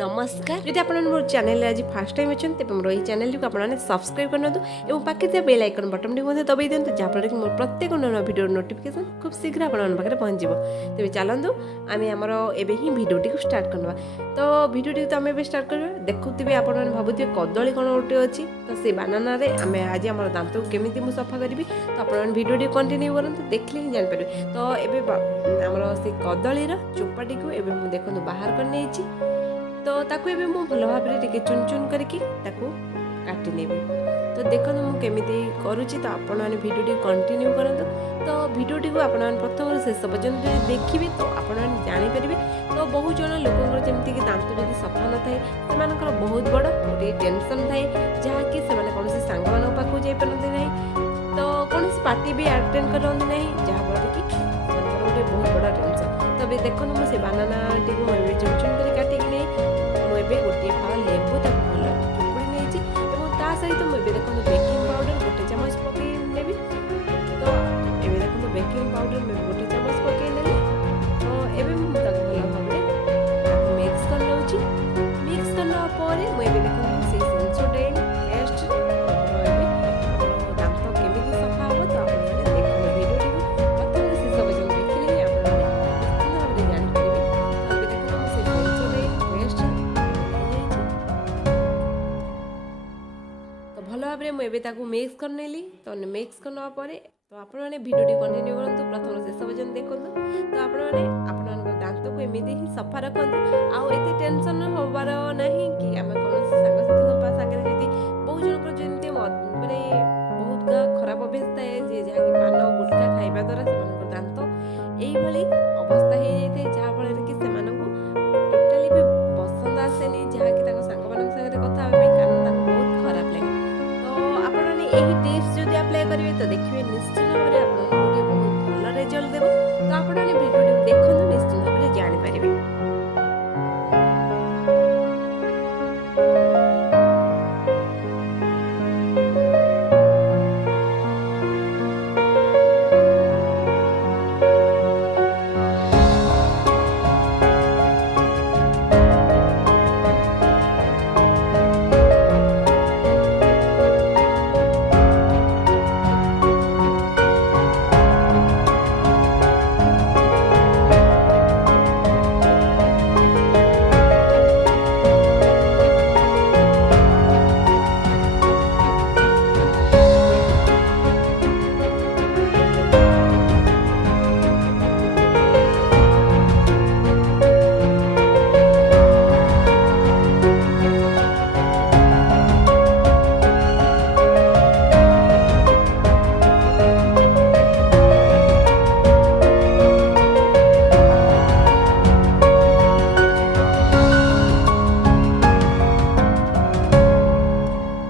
नमस्कार जदि आप मोर चैनल आज फास्ट टाइम अच्छे तेज मोर ये चैनल को आपने सब्सक्राइब करना और पाखे बेल आइकन बटन टी दबाई दिखाँ जहाँफल कि मोर प्रत्येक नवा भिडियो नोटिफिकेशन खूब शीघ्र आपके पहुँच तेज चलतु आम आमर एवं ही भिडियो स्टार्ट करवा तो भिडियो तो आम स्टार्ट करवा देखुवे आप भावुए कदली कौन गोटे अच्छी तो से बानाना आम आज आम दांत को केमी मुझे सफा करी तो आप भिडियो कंटिन्यू करूँ देखले ही जापर तो ये आमर से कदलीर चोपाटी को देखो बाहर कर नहीं तो ताकू एबे मु भल भाव टिके चुन चुन करके ताकू काटी नेबी तो देखो मुझे करुच्ची तो आपण मैंने भिडियो कंटिन्यू करंतु तो भिडियो को आपण प्रथम शेष पर्यंत देखिए तो आपण जापर तो बहुत जन लोक जमीक दांत जब सफा न थाए से बहुत बड़ गोटे टेंशन थाए जहाँकि से कौन सांग मान पाक जापारती ना तो कौन पार्टी भी अटेंड करती ना जहाँफल कि गोटे बहुत बड़ा टेंशन तब देखो मुझे बानाना टी मुझे चुन चुन कर काटिक नहीं मुझे गोटे फाल लेबू तक भल चुपुड़ी नहीं ता सहित मुझे देखो बेकिंग पाउडर गोटे चामच पकई नेबी तो ये देखो बेकिंग पाउडर मैं गोटे चामच पकई नेली तो ये भल भाव मिक्स कर लूँ मिक्स करना मुझे देखो से सेंसोडाइन पेस्ट दांत केमी सफा हम तो आप देखो भिडियो प्रथम शेष पर्यटन देखिले आप जापर तो भल भाव में मुझे मिक्स कर नेली तो मिक्स करना तो आपने भिडियो कंटिन्यू करूँ प्रथम शेष पर्यटन देखूँ तो आपने दांत को एमती ही सफा रखु आउ एत टेंशन हबार ना कि आम कौन सांगसाथी सागर जी बहुत जनकर जमी मानने बहुत खराब अभ्यास थाए जहाँकि पान गुटखा खाइबा द्वारा से दांत यही अवस्था हो जाए जहाँफल कि टोटाली भी पसंद आसेनी जहाँकि सांग मान सागर कथा कारण बहुत खराब लगे तो आपने यही टिप्स जब अप्लाई करेंगे तो देखिए निश्चित भाव में